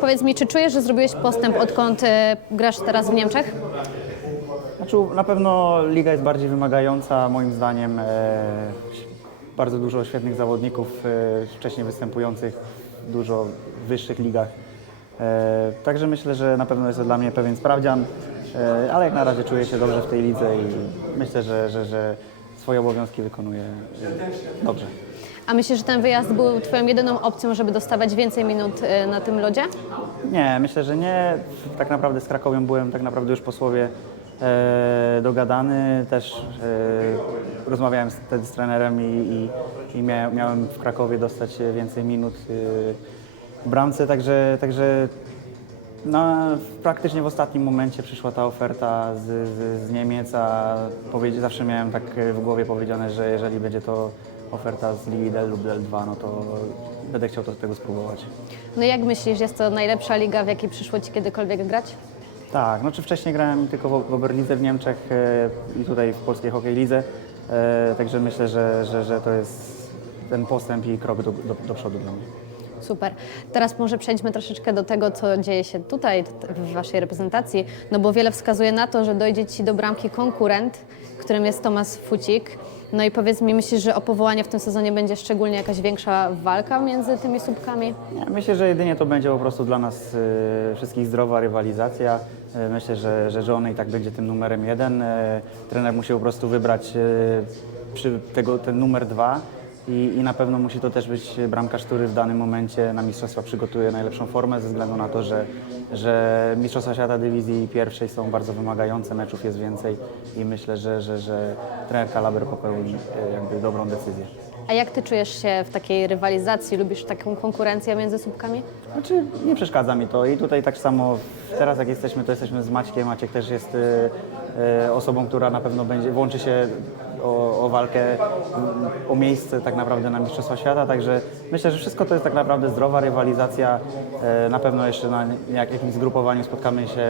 Powiedz mi, czy czujesz, że zrobiłeś postęp, odkąd e, grasz teraz w Niemczech? Znaczy, na pewno liga jest bardziej wymagająca, moim zdaniem. E, bardzo dużo świetnych zawodników e, wcześniej występujących w dużo wyższych ligach. E, także myślę, że na pewno jest to dla mnie pewien sprawdzian, e, ale jak na razie czuję się dobrze w tej lidze i myślę, że, że, że swoje obowiązki wykonuję e, dobrze. A myślisz, że ten wyjazd był Twoją jedyną opcją, żeby dostawać więcej minut e, na tym lodzie? Nie, myślę, że nie. Tak naprawdę z Krakowią byłem tak naprawdę już po słowie e, dogadany. Też e, rozmawiałem wtedy z trenerem i, i, i mia, miałem w Krakowie dostać więcej minut e, w bramce, także, także no, praktycznie w ostatnim momencie przyszła ta oferta z, z, z Niemiec, a zawsze miałem tak w głowie powiedziane, że jeżeli będzie to oferta z Ligi Del lub Del 2, no to będę chciał to, tego spróbować. No jak myślisz, jest to najlepsza liga, w jakiej przyszło Ci kiedykolwiek grać? Tak, no czy wcześniej grałem tylko w w Oberlidze w Niemczech e, i tutaj w polskiej hokej lidze, e, także myślę, że, że, że to jest ten postęp i krok do, do, do przodu dla mnie. Super. Teraz może przejdźmy troszeczkę do tego, co dzieje się tutaj w Waszej reprezentacji, no bo wiele wskazuje na to, że dojdzie Ci do bramki konkurent, którym jest Tomasz Fucik. No i powiedz mi, myślisz, że o powołanie w tym sezonie będzie szczególnie jakaś większa walka między tymi słupkami? Myślę, że jedynie to będzie po prostu dla nas e, wszystkich zdrowa rywalizacja. E, myślę, że, że Żony i tak będzie tym numerem jeden. E, trener musi po prostu wybrać e, przy tego, ten numer dwa. I, I na pewno musi to też być bramkarz, który w danym momencie na Mistrzostwa przygotuje najlepszą formę, ze względu na to, że, że Mistrzostwa Świata Dywizji Pierwszej są bardzo wymagające, meczów jest więcej i myślę, że, że, że trener Kalaber popełni e, jakby dobrą decyzję. A jak Ty czujesz się w takiej rywalizacji? Lubisz taką konkurencję między słupkami? Znaczy, nie przeszkadza mi to i tutaj tak samo teraz jak jesteśmy, to jesteśmy z Maćkiem. Maciek też jest e, e, osobą, która na pewno będzie, włączy się o, o walkę, m, o miejsce tak naprawdę na Mistrzostwa Świata, także myślę, że wszystko to jest tak naprawdę zdrowa rywalizacja. E, na pewno jeszcze na jak, jakimś zgrupowaniu spotkamy się,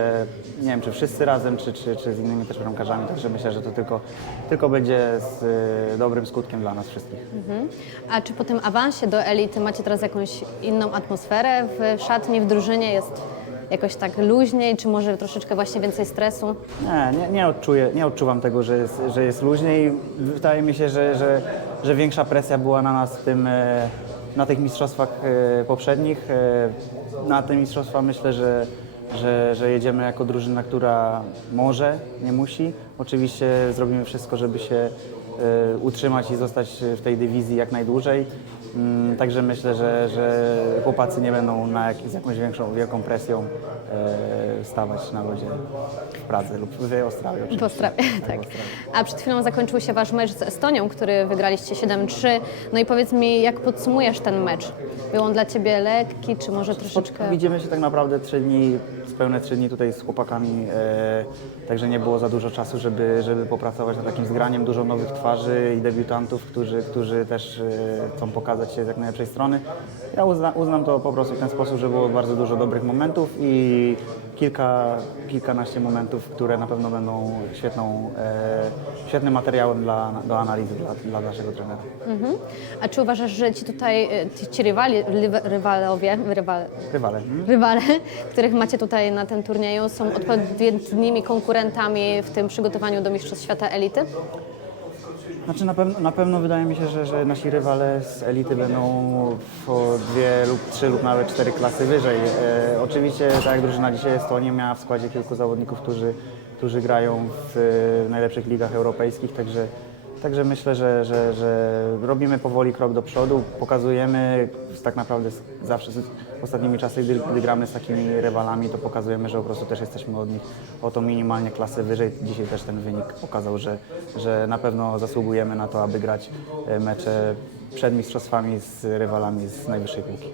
nie wiem, czy wszyscy razem, czy, czy, czy z innymi też bramkarzami, także myślę, że to tylko, tylko będzie z e, dobrym skutkiem dla nas wszystkich. Mhm. A czy po tym awansie do elity macie teraz jakąś inną atmosferę w szatni, w drużynie? Jest jakoś tak luźniej, czy może troszeczkę właśnie więcej stresu? Nie, nie, nie, odczuję, nie odczuwam tego, że jest, że jest luźniej. Wydaje mi się, że, że, że większa presja była na nas w tym, e, na tych mistrzostwach e, poprzednich. E, Na te mistrzostwa myślę, że, że, że jedziemy jako drużyna, która może, nie musi. Oczywiście zrobimy wszystko, żeby się utrzymać i zostać w tej dywizji jak najdłużej. Mm, Także myślę, że, że chłopacy nie będą na jak, z jakąś większą, wielką presją stawać na lodzie w Pradze lub w Ostrawie W oczywiście. Ostrawie, tak. w Ostrawie. A przed chwilą zakończył się Wasz mecz z Estonią, który wygraliście 7-3. No i powiedz mi, jak podsumujesz ten mecz? Był on dla Ciebie lekki, czy może troszeczkę... Widzimy się tak naprawdę trzy dni, spełne trzy dni tutaj z chłopakami, e, także nie było za dużo czasu, żeby, żeby popracować nad takim zgraniem. Dużo nowych twarzy i debiutantów, którzy, którzy też e, chcą pokazać się z jak najlepszej strony. Ja uzna, uznam to po prostu w ten sposób, że było bardzo dużo dobrych momentów i kilka, kilkanaście momentów, które na pewno będą świetną, e, świetnym materiałem dla, do analizy dla, dla naszego trenera. Mhm. A czy uważasz, że Ci tutaj, e, ci, ci rywali, rywa- rywalowie, rywale, Rywale. mhm. rywale, których macie tutaj na tym turnieju, są odpowiednimi konkurentami w tym przygotowaniu do Mistrzostw Świata Elity? Znaczy na pewno, na pewno wydaje mi się, że, że nasi rywale z elity będą o dwie lub trzy lub nawet cztery klasy wyżej. E, oczywiście tak jak drużyna dzisiaj Estonii miała w składzie kilku zawodników, którzy, którzy grają w e, najlepszych ligach europejskich, także, także myślę, że, że, że robimy powoli krok do przodu, pokazujemy tak naprawdę zawsze ostatnimi czasy, gdy, gdy gramy z takimi rywalami, to pokazujemy, że po prostu też jesteśmy od nich o to minimalnie klasę wyżej. Dzisiaj też ten wynik pokazał, że, że na pewno zasługujemy na to, aby grać e, mecze przed mistrzostwami z rywalami z najwyższej półki.